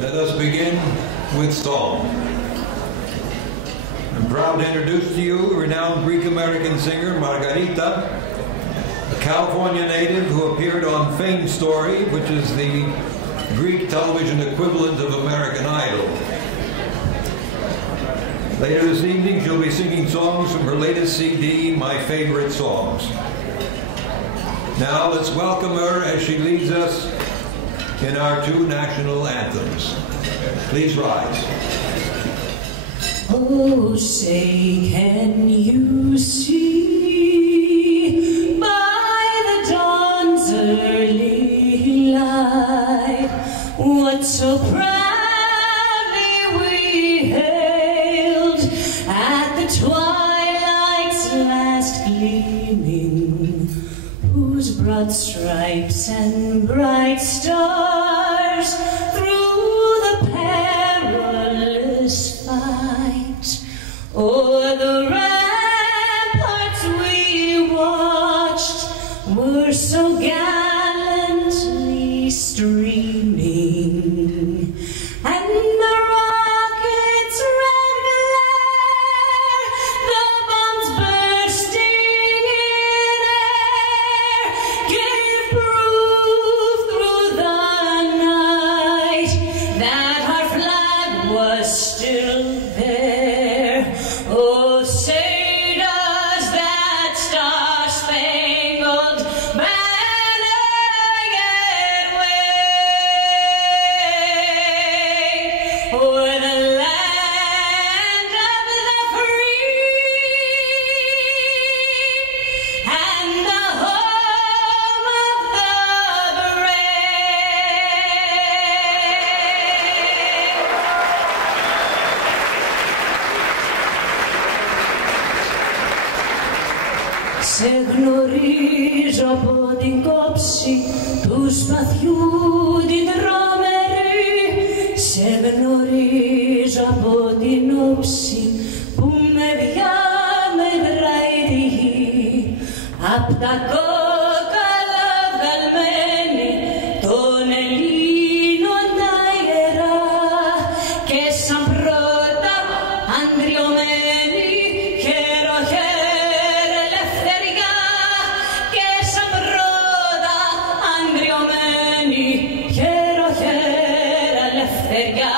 Let us begin with song. I'm proud to introduce to you renowned Greek-American singer Margarita, a California native who appeared on Fame Story, which is the Greek television equivalent of American Idol. Later this evening, she'll be singing songs from her latest CD, My Favorite Songs. Now let's welcome her as she leads us in our two national anthems. Please rise. Oh, say, can you see by the dawn's early light what so proudly we hailed at the twilight's last gleaming, whose broad stripes and bright stars through the perilous fight o'er the ramparts we watched were so gallantly streaming, and the rockets' red glare, the bombs bursting in air, gave proof through the night that our flag was still there. Oh, say does that star-spangled banner yet wave o'er the land of the free and the home of the brave. Σε γνωρίζω από την κόψη του σπαθιού την τρομερή, σε γνωρίζω από την όψη που με διάμετράει τη γη, απ' τα κόκαλα βγαλμένη των Ελλήνων τα ιερά, και σαν πρώτα αντριωμένη χέρο χέρε ελευθεριά, και σαν πρώτα αντριωμένη χέρο χέρε ελευθεριά.